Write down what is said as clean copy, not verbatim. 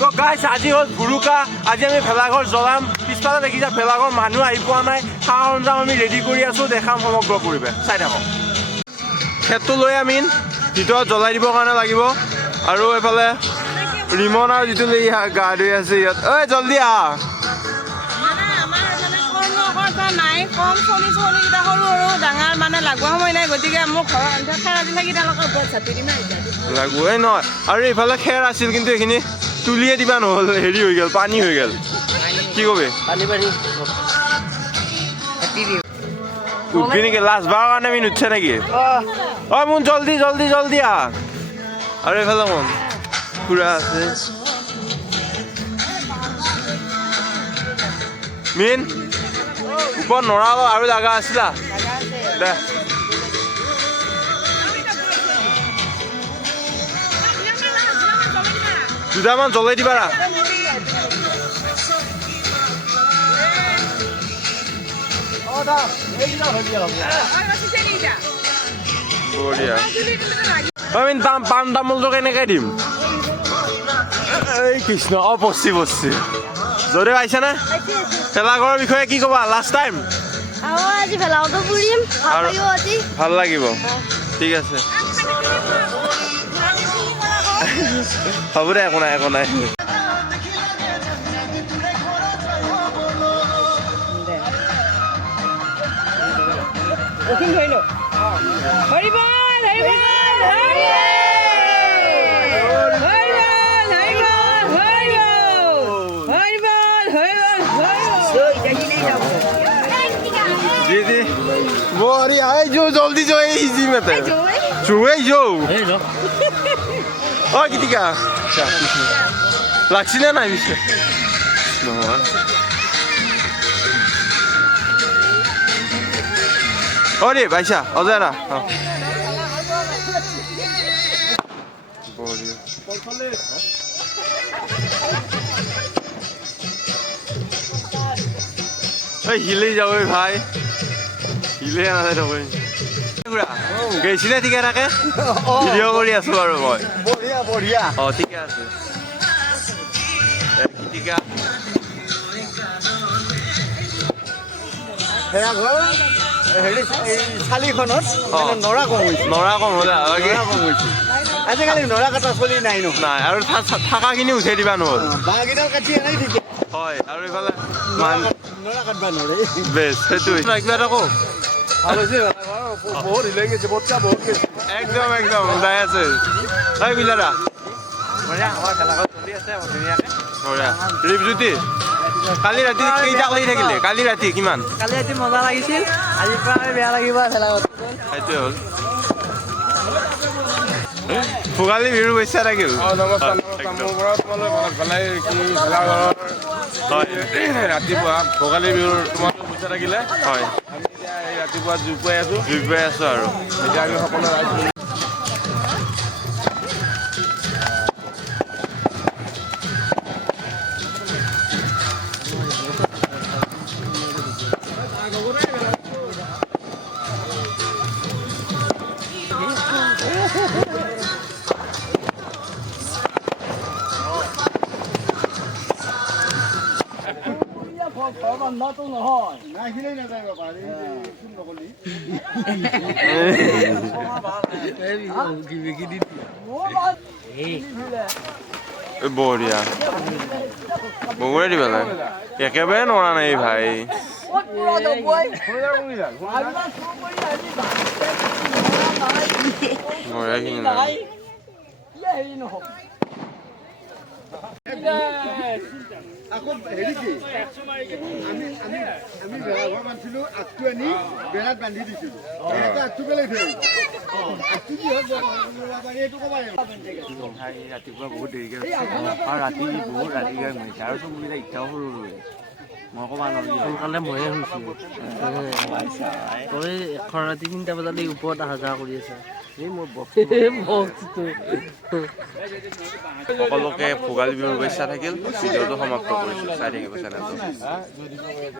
তো গাইছ আজি হ'ল ভুৰুকা আজি আমি ভেলাঘৰ জ্বলাম পিছফালে দেখিছা ভেলাঘৰ মানুহ আহি পোৱা নাই সা সৰঞ্জাম আমি ৰেডি কৰি আছোঁ দেখাম সমগ্ৰ পৰিৱেশ চাই থাকক খেতটো লৈ আমি ভিতৰত জ্বলাই দিবৰ কাৰণে লাগিব আৰু এইফালে ৰিমন আৰু যিটো লৈ গা ধুই আছে ইয়াত ঐ জলদি আহ নাই কম চলি চলিকেইটা সৰু সৰু ডাঙৰ মানে লাগোৱা সময় নাই গতিকে মোৰ ঘৰৰ আন্ধাৰ খেৰ আদি থাকি তেওঁলোকৰ ওপৰত ছাতি দিম লাগোৱেই নহয় আৰু এইফালে খেৰ আছিল কিন্তু এইখিনি তুলিয়ে দিবা নহ'ল হেৰি হৈ গ'ল পানী হৈ গ'ল কি কবি উঠবি নেকি লাষ্ট বাৰৰ কাৰণে আমি নুঠছে নেকি অ মোন জলদি জলদি জলদি আহ আৰু এইফালে মন খুৰা আছে মিন ওপৰত নৰাব আৰু জাগা আছিলা দে দুটামান জ্বলাই দিবা বঢ়িয়া আমি পাণ তামোলটো কেনেকৈ দিম এই কৃষ্ণ অ পচি পচি যদি পাইছানে ভেলাঘৰৰ বিষয়ে কি ক'বা লাষ্ট টাইম আজি ভেলাঘৰটো পুৰিম ভাল লাগিব ঠিক আছে হ'ব দে একো নাই একো নাই Boria, ai jo joldi jo easy mate. Chuwe jo. Oh kitika. Laksina na bise. No. Ore baisha, ozara. Boria. Hey hile jabe bhai. হিলে নাযায় তই গৈছিলে ঠিকে থাকে ভিডিঅ' কৰি আছো আৰু মই বঢ়িয়া বঢ়িয়া অ ঠিকে আছে কিটিকা হেৰি চালিখনত নৰা কম হ'লে আজিকালি নৰা কটা চলি নাই ন নাই আৰু থাকাখিনি উঠাই দিবা নহ'ল বাঁহকেইডাল কাটি এনেই ঠিকে হয় আৰু এইফালে নৰা কাটবা নোৱাৰে বেছ সেইটো কিবা এটা কওঁ বহুত হিলাই গৈছে বচ্চা বহুত গৈছে একদম একদম ওলাই আছে ঐ বিলাৰা আমাৰ খেলাখন চলি আছে ধুনীয়াকৈ ৰিপজ্যোতি কালি ৰাতি কেইটা লাগি থাকিলে কালি ৰাতি কিমান কালি ৰাতি মজা লাগিছিল আজিৰ পৰা বেয়া লাগিব খেলাখন সেইটোৱে হ'ল ভোগালী বিহুৰ পইচা থাকিল ৰাতিপুৱা ভোগালী বিহুৰ তোমালোকৰ পইচা থাকিলে হয় আমি এতিয়া এই ৰাতিপুৱা জুই পুৱাই আছো আৰু এতিয়া আমি সকলো ৰাইজ বঢ়িয়া বগৰে দিবা নাই একেবাৰে নৰা নাই ভাই বঢ়িয়াখিনি নাই আকৌ হেৰি কি আমি বেলাঘৰ বান্ধিছিলো আগটো আনি বেলাত বান্ধি দিছিলো আগটো বেলেগ ধৰি আগটো কি হ'ল এইটো ক'বা ৰাতিপুৱা বহুত দেৰিকৈ আৰু ৰাতি বহুত ৰাতিকৈ মাৰিছে আৰু চবকেইটা ইচ্ছাও সৰু সৰু মই ক'বা নোৱাৰিম সোনকালে ময়ে শুনিছোঁ তই এখন ৰাতি 3টা বজালৈ ওপৰত অহা যোৱা কৰি আছে এই মোৰ সকলোকে ভোগালী বিহুৰ শুভেচ্ছা থাকিল ভিডিঅ'টো সমাপ্ত কৰিছোঁ চাই থাকিব চেনেলটো